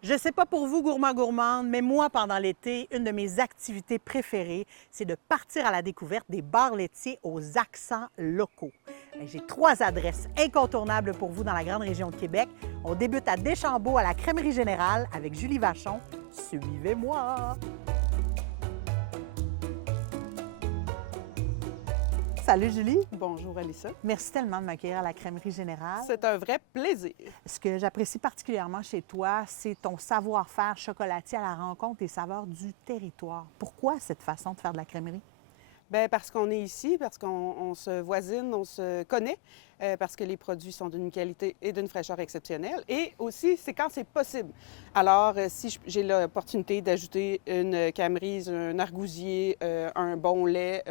Je ne sais pas pour vous, gourmands-gourmandes, mais moi, pendant l'été, une de mes activités préférées, c'est de partir à la découverte des bars laitiers aux accents locaux. J'ai 3 adresses incontournables pour vous dans la grande région de Québec. On débute à Deschambault, à la Crèmerie Générale, avec Julie Vachon. Suivez-moi! Salut Julie! Bonjour Alissa. Merci tellement de m'accueillir à la Crèmerie Générale. C'est un vrai plaisir. Ce que j'apprécie particulièrement chez toi, c'est ton savoir-faire chocolatier à la rencontre des saveurs du territoire. Pourquoi cette façon de faire de la crèmerie? Bien, parce qu'on est ici, parce qu'on se voisine, on se connaît, parce que les produits sont d'une qualité et d'une fraîcheur exceptionnelle. Et aussi, c'est quand c'est possible. Alors, si j'ai l'opportunité d'ajouter une camerise, un argousier, un bon lait,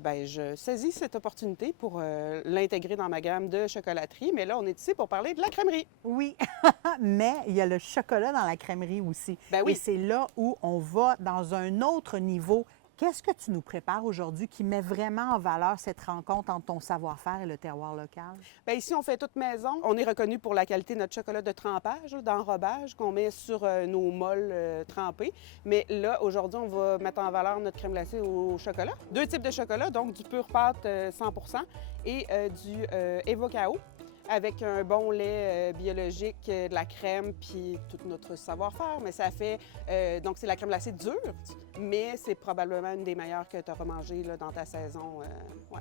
bien, je saisis cette opportunité pour l'intégrer dans ma gamme de chocolaterie. Mais là, on est ici pour parler de la crèmerie. Oui, mais il y a le chocolat dans la crèmerie aussi. Ben oui. Et c'est là où on va dans un autre niveau. Qu'est-ce que tu nous prépares aujourd'hui qui met vraiment en valeur cette rencontre entre ton savoir-faire et le terroir local? Bien, ici, on fait toute maison. On est reconnu pour la qualité de notre chocolat de trempage, d'enrobage, qu'on met sur nos molles trempés. Mais là, aujourd'hui, on va mettre en valeur notre crème glacée au chocolat. 2 types de chocolat, donc du pur pâte 100 et du Evocao, avec un bon lait biologique, de la crème, puis tout notre savoir-faire. Mais ça fait... donc, c'est la crème glacée dure, mais c'est probablement une des meilleures que tu auras mangées là, dans ta saison. Ouais.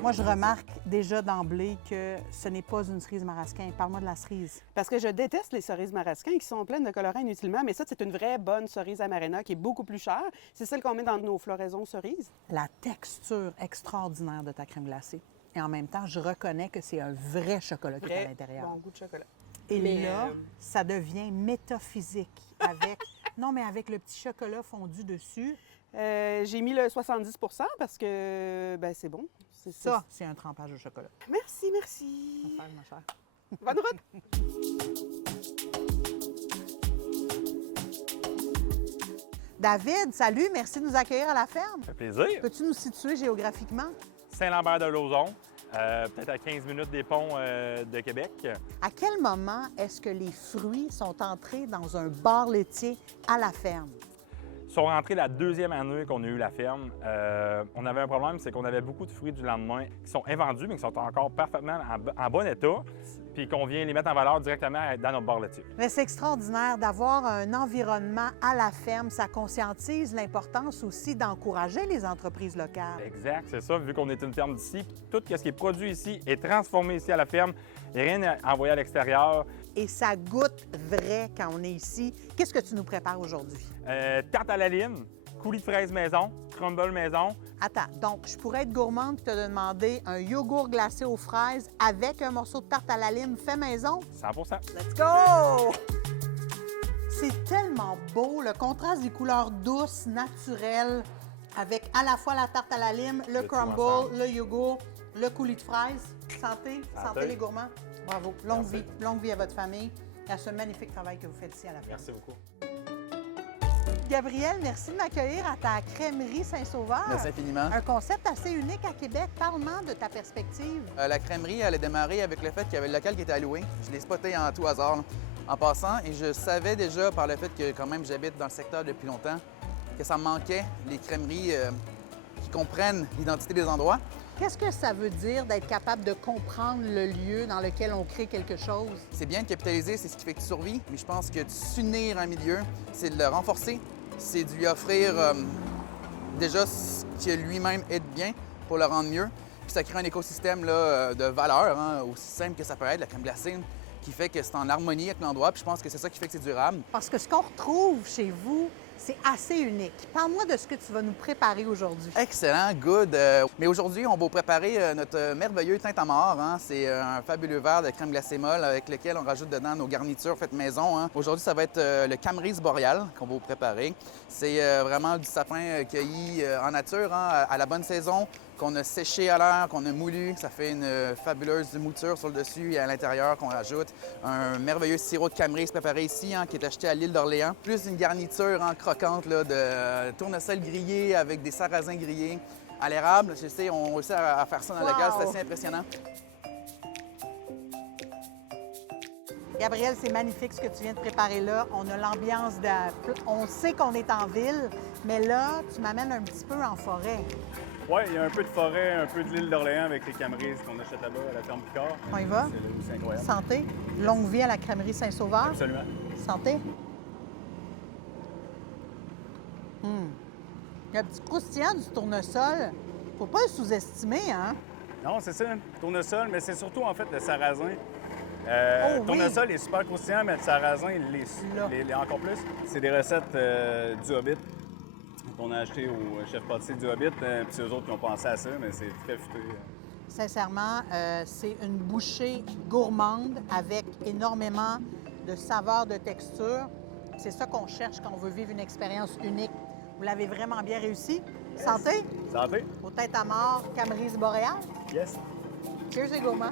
Moi, je remarque déjà d'emblée que ce n'est pas une cerise marasquin. Parle-moi de la cerise. Parce que je déteste les cerises marasquins qui sont pleines de colorants inutilement, mais ça, c'est une vraie bonne cerise amarena qui est beaucoup plus chère. C'est celle qu'on met dans nos floraisons cerises. La texture extraordinaire de ta crème glacée. Et en même temps, je reconnais que c'est un vrai chocolat qui est à Vrai l'intérieur. bon goût de chocolat. Et Mais, là, ça devient métaphysique avec... Non, mais avec le petit chocolat fondu dessus. J'ai mis le 70 parce que ben, c'est bon. Ça, c'est un trempage au chocolat. Merci, merci. Faire, ma chère. Bonne route! David, salut, merci de nous accueillir à la ferme. Ça fait plaisir. Peux-tu nous situer géographiquement? Saint-Lambert-de-Lauzon, peut-être à 15 minutes des ponts de Québec. À quel moment est-ce que les fruits sont entrés dans un bar laitier à la ferme? Ils sont rentrés la 2e année qu'on a eu la ferme. On avait un problème, c'est qu'on avait beaucoup de fruits du lendemain qui sont invendus, mais qui sont encore parfaitement en bon état, puis qu'on vient les mettre en valeur directement dans notre bar laitier. Mais c'est extraordinaire d'avoir un environnement à la ferme. Ça conscientise l'importance aussi d'encourager les entreprises locales. Exact, c'est ça. Vu qu'on est une ferme d'ici, tout ce qui est produit ici est transformé ici à la ferme. Il n'y a rien à envoyer à l'extérieur. Et ça goûte vrai quand on est ici. Qu'est-ce que tu nous prépares aujourd'hui? Tarte à la lime, coulis de fraises maison, crumble maison. Attends, donc je pourrais être gourmande et te demander un yogourt glacé aux fraises avec un morceau de tarte à la lime fait maison? 100 Let's go! C'est tellement beau, le contraste des couleurs douces, naturelles, avec à la fois la tarte à la lime, le tout crumble, ensemble. le yogourt, le coulis de fraises. Santé, santé les gourmands. Bravo. Longue vie à votre famille et à ce magnifique travail que vous faites ici à la ferme. Merci beaucoup. Gabriel, merci de m'accueillir à ta crèmerie Saint-Sauveur. Merci infiniment. Un concept assez unique à Québec. Parle-moi de ta perspective. La crèmerie, elle a démarré avec le fait qu'il y avait le local qui était alloué. Je l'ai spoté en tout hasard, là, en passant, et je savais déjà par le fait que quand même j'habite dans le secteur depuis longtemps que ça me manquait les crèmeries qui comprennent l'identité des endroits. Qu'est-ce que ça veut dire d'être capable de comprendre le lieu dans lequel on crée quelque chose? C'est bien de capitaliser, c'est ce qui fait que tu survis, mais je pense que de s'unir un milieu, c'est de le renforcer, c'est de lui offrir déjà ce que lui-même est bien pour le rendre mieux. Puis ça crée un écosystème là, de valeurs, hein, aussi simple que ça peut être, la crème glacée, qui fait que c'est en harmonie avec l'endroit. Puis je pense que c'est ça qui fait que c'est durable. Parce que ce qu'on retrouve chez vous, c'est assez unique. Parle-moi de ce que tu vas nous préparer aujourd'hui. Excellent, good. Mais aujourd'hui, on va vous préparer notre merveilleux teint à mort. Hein. C'est un fabuleux verre de crème glacée molle avec lequel on rajoute dedans nos garnitures faites maison. Hein. Aujourd'hui, ça va être le Camerise boréal qu'on va vous préparer. C'est vraiment du sapin cueilli en nature, hein, à la bonne saison, qu'on a séché à l'air, qu'on a moulu. Ça fait une fabuleuse mouture sur le dessus et à l'intérieur qu'on rajoute un merveilleux sirop de Camerise préparé ici, hein, qui est acheté à l'île d'Orléans. Plus une garniture croquante là, de tournesol grillé avec des sarrasins grillés à l'érable. Je sais, on réussit à faire ça dans le local, c'est assez impressionnant. Gabriel, c'est magnifique ce que tu viens de préparer là. On a l'ambiance de... On sait qu'on est en ville, mais là, tu m'amènes un petit peu en forêt. Oui, il y a un peu de forêt, un peu de l'île d'Orléans avec les Camerises qu'on achète là-bas à la ferme Picard. On y va? C'est incroyable. Santé. Longue vie à la crèmerie Saint-Sauveur. Absolument. Santé. Le petit croustillant du tournesol, faut pas le sous-estimer, hein? Non, c'est ça, tournesol, mais c'est surtout en fait le sarrasin. Oh, Le oui. tournesol est super croustillant, mais le sarrasin, Là. l'est encore plus. C'est des recettes du Hobbit qu'on a acheté au chef pâtissier du Hobbit. Puis c'est eux autres qui ont pensé à ça, mais c'est très futé. Sincèrement, c'est une bouchée gourmande avec énormément de saveurs, de textures. C'est ça qu'on cherche quand on veut vivre une expérience unique. Vous l'avez vraiment bien réussi. Santé! Santé? Aux têtes à mort, Camrys boréal. Yes! Cheers les gourmands!